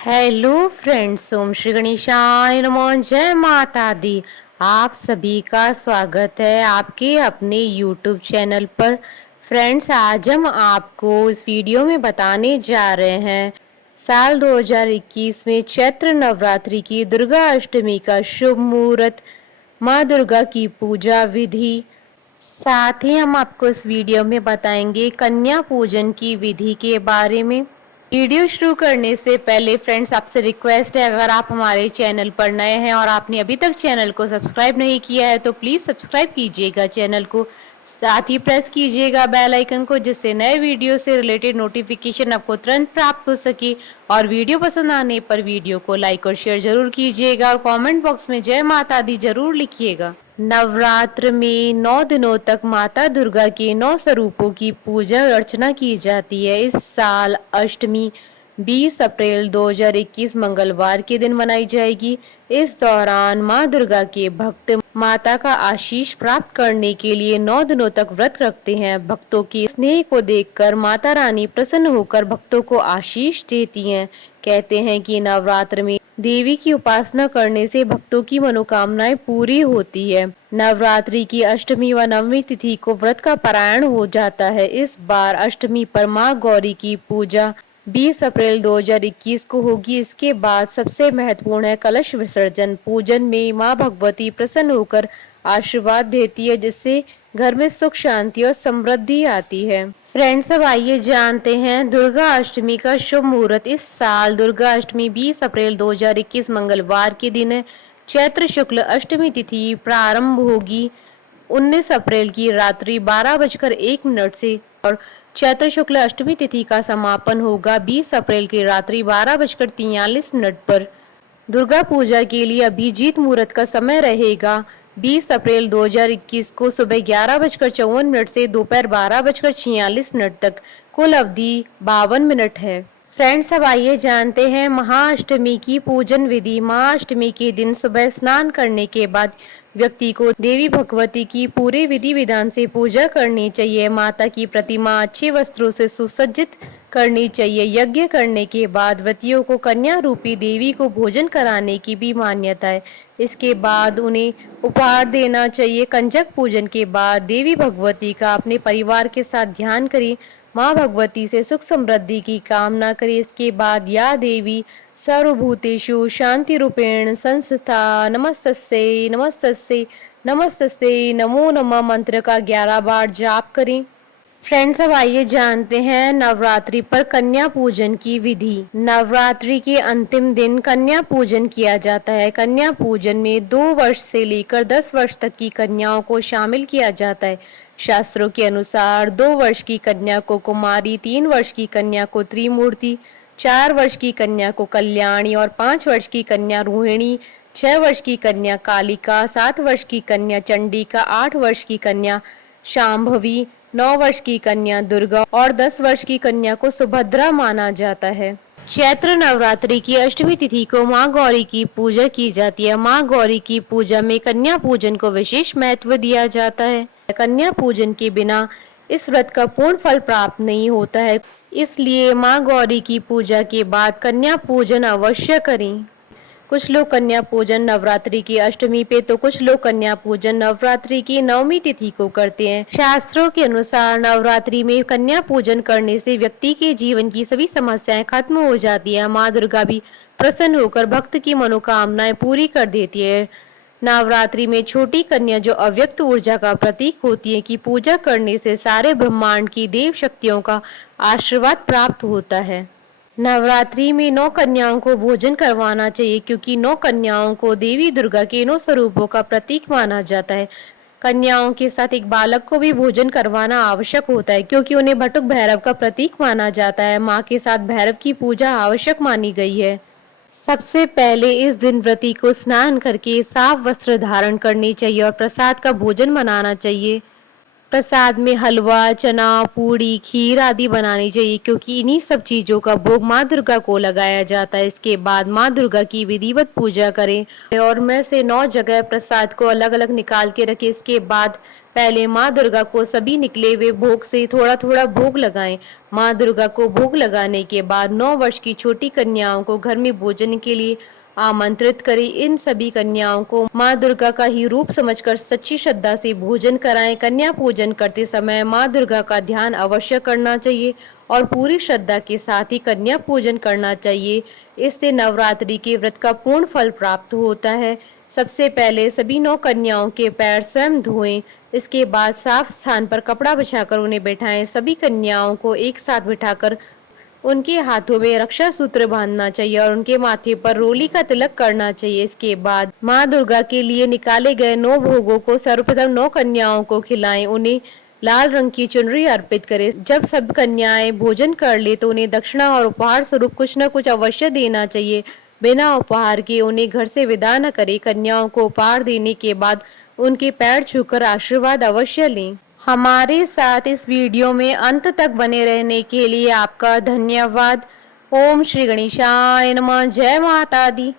Hello friends, ओम श्री गणेशाय नमः। जय माता दी। आप सभी का स्वागत है आपके अपने यूट्यूब चैनल पर। फ्रेंड्स, आज हम आपको इस वीडियो में बताने जा रहे हैं साल 2021 में चैत्र नवरात्रि की दुर्गा अष्टमी का शुभ मुहूर्त, माँ दुर्गा की पूजा विधि। साथ ही हम आपको इस वीडियो में बताएंगे कन्या पूजन की विधि के बारे में। वीडियो शुरू करने से पहले फ्रेंड्स, आपसे रिक्वेस्ट है, अगर आप हमारे चैनल पर नए हैं और आपने अभी तक चैनल को सब्सक्राइब नहीं किया है तो प्लीज़ सब्सक्राइब कीजिएगा चैनल को। साथ ही प्रेस कीजिएगा बेल आइकन को, जिससे नए वीडियो से रिलेटेड नोटिफिकेशन आपको तुरंत प्राप्त हो सके। और वीडियो पसंद आने पर वीडियो को लाइक और शेयर जरूर कीजिएगा और कमेंट बॉक्स में जय माता दी जरूर लिखिएगा। नवरात्र में 9 दिनों तक माता दुर्गा के 9 स्वरूपों की पूजा अर्चना की जाती है। इस साल अष्टमी 20 अप्रैल 2021 मंगलवार के दिन मनाई जाएगी। इस दौरान मां दुर्गा के भक्त माता का आशीष प्राप्त करने के लिए 9 दिनों तक व्रत रखते हैं। भक्तों के स्नेह को देखकर माता रानी प्रसन्न होकर भक्तों को आशीष देती हैं। कहते हैं कि नवरात्र में देवी की उपासना करने से भक्तों की मनोकामनाएं पूरी होती है। नवरात्रि की अष्टमी व नवमी तिथि को व्रत का पारायण हो जाता है। इस बार अष्टमी पर मां गौरी की पूजा 20 अप्रैल 2021 को होगी। इसके बाद सबसे महत्वपूर्ण है कलश विसर्जन। पूजन में मां भगवती प्रसन्न होकर आशीर्वाद देती है, जिससे घर में सुख शांति और समृद्धि आती है। फ्रेंड्स, अब आइए जानते हैं दुर्गा अष्टमी का शुभ मुहूर्त। इस साल दुर्गा अष्टमी 20 अप्रैल 2021 मंगलवार के दिन है। चैत्र शुक्ल अष्टमी तिथि प्रारंभ होगी 19 अप्रैल की रात्रि 12:01 से और चैत्र शुक्ल अष्टमी तिथि का समापन होगा 20 अप्रैल की रात्रि 12:43 पर। दुर्गा पूजा के लिए अभिजीत मुहूर्त का समय रहेगा 20 अप्रैल 2021 को सुबह 11:54 से दोपहर 12:46 तक। कुल अवधि 52 मिनट है। फ्रेंड्स, अब आइए जानते हैं महाअष्टमी की पूजन विधि। महाअष्टमी के दिन सुबह स्नान करने के बाद व्यक्ति को देवी भगवती की पूरे विधि विधान से पूजा करनी चाहिए। माता की प्रतिमा अच्छे वस्त्रों से सुसज्जित करनी चाहिए। यज्ञ करने के बाद व्रतियों को कन्या रूपी देवी को भोजन कराने की भी मान्यता है। इसके बाद उन्हें उपहार देना चाहिए। कंजक पूजन के बाद देवी भगवती का अपने परिवार के साथ ध्यान करें। माँ भगवती से सुख समृद्धि की कामना करें। इसके बाद या देवी सर्वभूतेषु शांति रूपेण संस्था नमस्तस्यै नमस्तस्यै नमस्तस्यै नमो नमः मंत्र का 11 बार जाप करें। फ्रेंड्स, अब आइए जानते हैं नवरात्रि पर कन्या पूजन की विधि। नवरात्रि के अंतिम दिन कन्या पूजन किया जाता है। कन्या पूजन में 2 वर्ष से लेकर 10 वर्ष तक की कन्याओं को शामिल किया जाता है। शास्त्रों के अनुसार 2 वर्ष की कन्या को कुमारी, 3 वर्ष की कन्या को त्रिमूर्ति, 4 वर्ष की कन्या को कल्याणी और 5 वर्ष की कन्या रोहिणी, 6 वर्ष की कन्या कालिका, 7 वर्ष की कन्या चंडिका, 8 वर्ष की कन्या शांभवी, 9 वर्ष की कन्या दुर्गा और 10 वर्ष की कन्या को सुभद्रा माना जाता है। चैत्र नवरात्रि की अष्टमी तिथि को माँ गौरी की पूजा की जाती है। माँ गौरी की पूजा में कन्या पूजन को विशेष महत्व दिया जाता है। कन्या पूजन के बिना इस व्रत का पूर्ण फल प्राप्त नहीं होता है, इसलिए माँ गौरी की पूजा के बाद कन्या पूजन अवश्य करें। कुछ लोग कन्या पूजन नवरात्रि की अष्टमी पे तो कुछ लोग कन्या पूजन नवरात्रि की नवमी तिथि को करते हैं। शास्त्रों के अनुसार नवरात्रि में कन्या पूजन करने से व्यक्ति के जीवन की सभी समस्याएं खत्म हो जाती है। माँ दुर्गा भी प्रसन्न होकर भक्त की मनोकामनाएं पूरी कर देती है। नवरात्रि में छोटी कन्या जो अव्यक्त ऊर्जा का प्रतीक होती है, की पूजा करने से सारे ब्रह्मांड की देव शक्तियों का आशीर्वाद प्राप्त होता है। नवरात्रि में 9 कन्याओं को भोजन करवाना चाहिए, क्योंकि 9 कन्याओं को देवी दुर्गा के 9 स्वरूपों का प्रतीक माना जाता है। कन्याओं के साथ एक बालक को भी भोजन करवाना आवश्यक होता है, क्योंकि उन्हें बटुक भैरव का प्रतीक माना जाता है। माँ के साथ भैरव की पूजा आवश्यक मानी गई है। सबसे पहले इस दिन व्रती को स्नान करके साफ वस्त्र धारण करनी चाहिए और प्रसाद का भोजन बनाना चाहिए। प्रसाद में हलवा, चना, पूड़ी, खीर आदि बनानी चाहिए, क्योंकि इन्हीं सब चीज़ों का भोग माँ दुर्गा को लगाया जाता है। इसके बाद माँ दुर्गा की विधिवत पूजा करें और में से 9 जगह प्रसाद को अलग अलग निकाल के रखें। इसके बाद पहले माँ दुर्गा को सभी निकले हुए भोग से थोड़ा थोड़ा भोग लगाएं। माँ दुर्गा को भोग लगाने के बाद 9 वर्ष की छोटी कन्याओं को घर में भोजन के लिए आमंत्रित करें। इन सभी कन्याओं को माँ दुर्गा का ही रूप समझकर सच्ची श्रद्धा से भोजन कराएं। कन्या पूजन करते समय माँ दुर्गा का ध्यान अवश्य करना चाहिए और पूरी श्रद्धा के साथ ही कन्या पूजन करना चाहिए। इससे नवरात्रि के व्रत का पूर्ण फल प्राप्त होता है। सबसे पहले सभी 9 कन्याओं के पैर स्वयं धोएं। इसके बाद साफ स्थान पर कपड़ा बिछाकर उन्हें बैठाएं। सभी कन्याओं को एक साथ बिठाकर उनके हाथों में रक्षा सूत्र बांधना चाहिए और उनके माथे पर रोली का तिलक करना चाहिए। इसके बाद माँ दुर्गा के लिए निकाले गए 9 भोगों को सर्वप्रथम 9 कन्याओं को खिलाएं। उन्हें लाल रंग की चुनरी अर्पित करें। जब सब कन्याएं भोजन कर ले तो उन्हें दक्षिणा और उपहार स्वरूप कुछ न कुछ अवश्य देना चाहिए। बिना उपहार के उन्हें घर से विदा न करें। कन्याओं को उपहार देने के बाद उनके पैर छूकर आशीर्वाद अवश्य लें। हमारे साथ इस वीडियो में अंत तक बने रहने के लिए आपका धन्यवाद। ओम श्री गणेशाय नमः। जय माता दी।